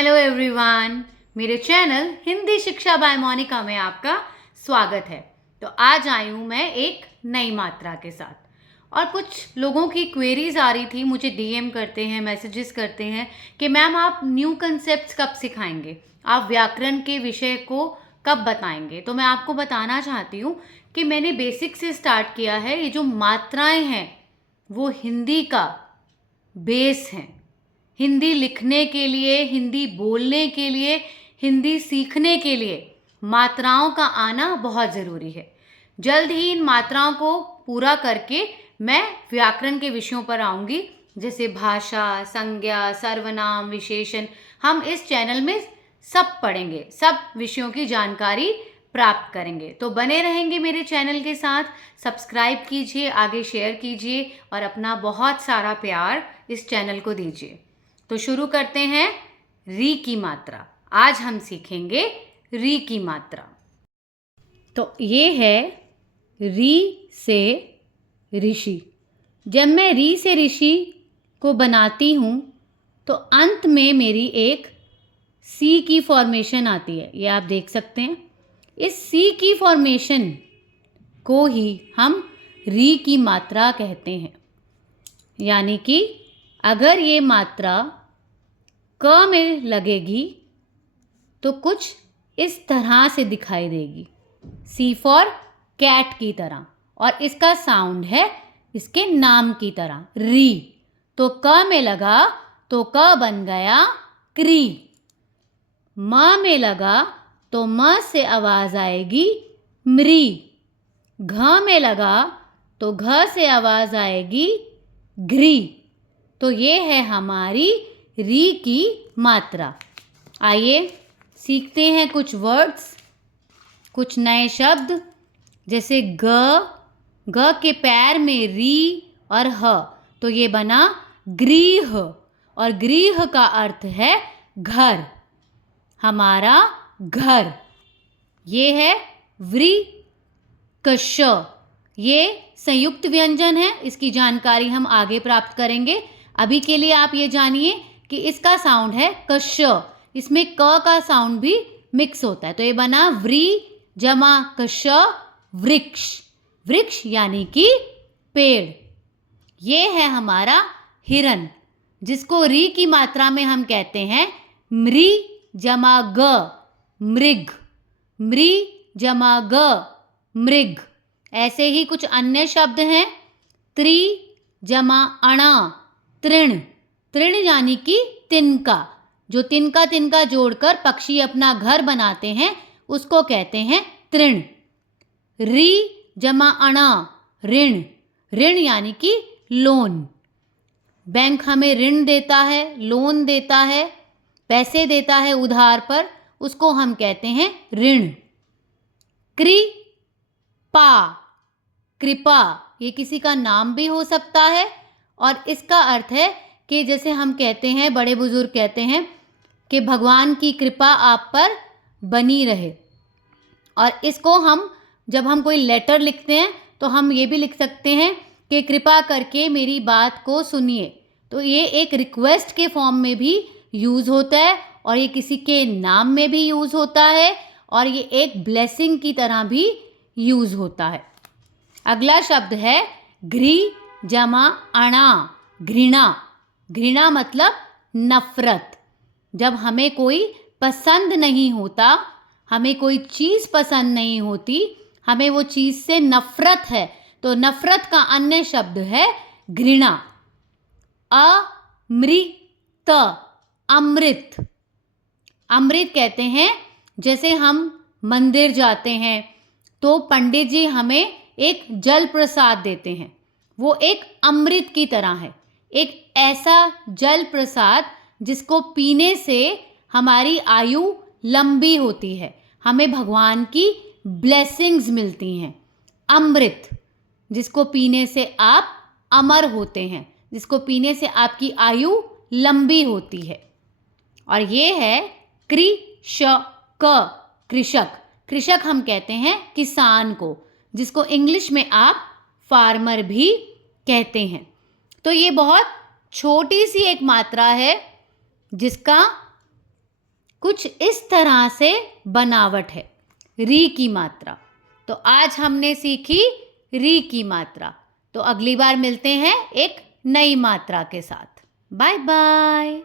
Hello everyone, मेरे channel Hindi शिक्षा bye Monika में आपका स्वागत है। तो आज आई हूँ मैं एक नई मात्रा के साथ और कुछ लोगों की क्वेरीज आ रही थी, मुझे डीएम करते हैं, मैसेजेस करते हैं कि मैम आप न्यू कंसेप्ट्स कब सिखाएंगे, आप व्याकरण के विषय को कब बताएंगे। तो मैं आपको बताना चाहती हूँ कि मैंने बेसिक से स्टार्ट किया है। ये जो मात्राएं हैं वो हिंदी का बेस हैं। हिंदी लिखने के लिए, हिंदी बोलने के लिए, हिंदी सीखने के लिए मात्राओं का आना बहुत ज़रूरी है। जल्द ही इन मात्राओं को पूरा करके मैं व्याकरण के विषयों पर आऊँगी, जैसे भाषा, संज्ञा, सर्वनाम, विशेषण। हम इस चैनल में सब पढ़ेंगे, सब विषयों की जानकारी प्राप्त करेंगे। तो बने रहेंगे मेरे चैनल के साथ, सब्सक्राइब कीजिए, आगे शेयर कीजिए और अपना बहुत सारा प्यार इस चैनल को दीजिए। तो शुरू करते हैं री की मात्रा। आज हम सीखेंगे री की मात्रा। तो ये है री से ऋषि। जब मैं री से ऋषि को बनाती हूँ तो अंत में मेरी एक सी की फॉर्मेशन आती है, ये आप देख सकते हैं। इस सी की फॉर्मेशन को ही हम री की मात्रा कहते हैं। यानी कि अगर ये मात्रा क में लगेगी तो कुछ इस तरह से दिखाई देगी, सी फॉर कैट की तरह, और इसका साउंड है इसके नाम की तरह, री। तो क में लगा तो क बन गया क्री। म में लगा तो म से आवाज आएगी मृ। घ में लगा तो घ से आवाज आएगी घृ। तो ये है हमारी री की मात्रा। आइए सीखते हैं कुछ वर्ड्स, कुछ नए शब्द, जैसे ग के पैर में री और ह, तो ये बना गृह, और गृह का अर्थ है घर, हमारा घर। ये है व्री कश, ये संयुक्त व्यंजन है, इसकी जानकारी हम आगे प्राप्त करेंगे। अभी के लिए आप ये जानिए कि इसका साउंड है कश, इसमें क का साउंड भी मिक्स होता है। तो ये बना व्री जमा कश वृक्ष। वृक्ष यानी कि पेड़। ये है हमारा हिरन, जिसको री की मात्रा में हम कहते हैं मृ जमा ग मृग। मृ जमा ग मृग। ऐसे ही कुछ अन्य शब्द हैं, त्रि जमा अणा तृण। तृण यानी कि तिनका, जो तिनका तिनका जोड़कर पक्षी अपना घर बनाते हैं उसको कहते हैं तृण। री जमा अणा ऋण। ऋण यानी कि लोन। बैंक हमें ऋण देता है, लोन देता है, पैसे देता है उधार पर, उसको हम कहते हैं ऋण। कृपा, कृपा, ये किसी का नाम भी हो सकता है, और इसका अर्थ है कि जैसे हम कहते हैं, बड़े बुजुर्ग कहते हैं कि भगवान की कृपा आप पर बनी रहे। और इसको हम जब हम कोई लेटर लिखते हैं तो हम ये भी लिख सकते हैं कि कृपा करके मेरी बात को सुनिए। तो ये एक रिक्वेस्ट के फॉर्म में भी यूज़ होता है, और ये किसी के नाम में भी यूज़ होता है, और ये एक ब्लेसिंग की तरह भी यूज़ होता है। अगला शब्द है घृ जमा अणा घृणा। घृणा मतलब नफरत। जब हमें कोई पसंद नहीं होता, हमें कोई चीज़ पसंद नहीं होती, हमें वो चीज़ से नफरत है, तो नफरत का अन्य शब्द है घृणा। अमृत, अमृत। अमृत कहते हैं, जैसे हम मंदिर जाते हैं तो पंडित जी हमें एक जल प्रसाद देते हैं, वो एक अमृत की तरह है। एक ऐसा जल प्रसाद जिसको पीने से हमारी आयु लंबी होती है, हमें भगवान की ब्लेसिंग्स मिलती हैं। अमृत, जिसको पीने से आप अमर होते हैं, जिसको पीने से आपकी आयु लंबी होती है। और ये है कृषक, कृषक। कृषक हम कहते हैं किसान को, जिसको इंग्लिश में आप फार्मर भी कहते हैं। तो ये बहुत छोटी सी एक मात्रा है जिसका कुछ इस तरह से बनावट है री की मात्रा। तो आज हमने सीखी री की मात्रा। तो अगली बार मिलते हैं एक नई मात्रा के साथ। Bye bye.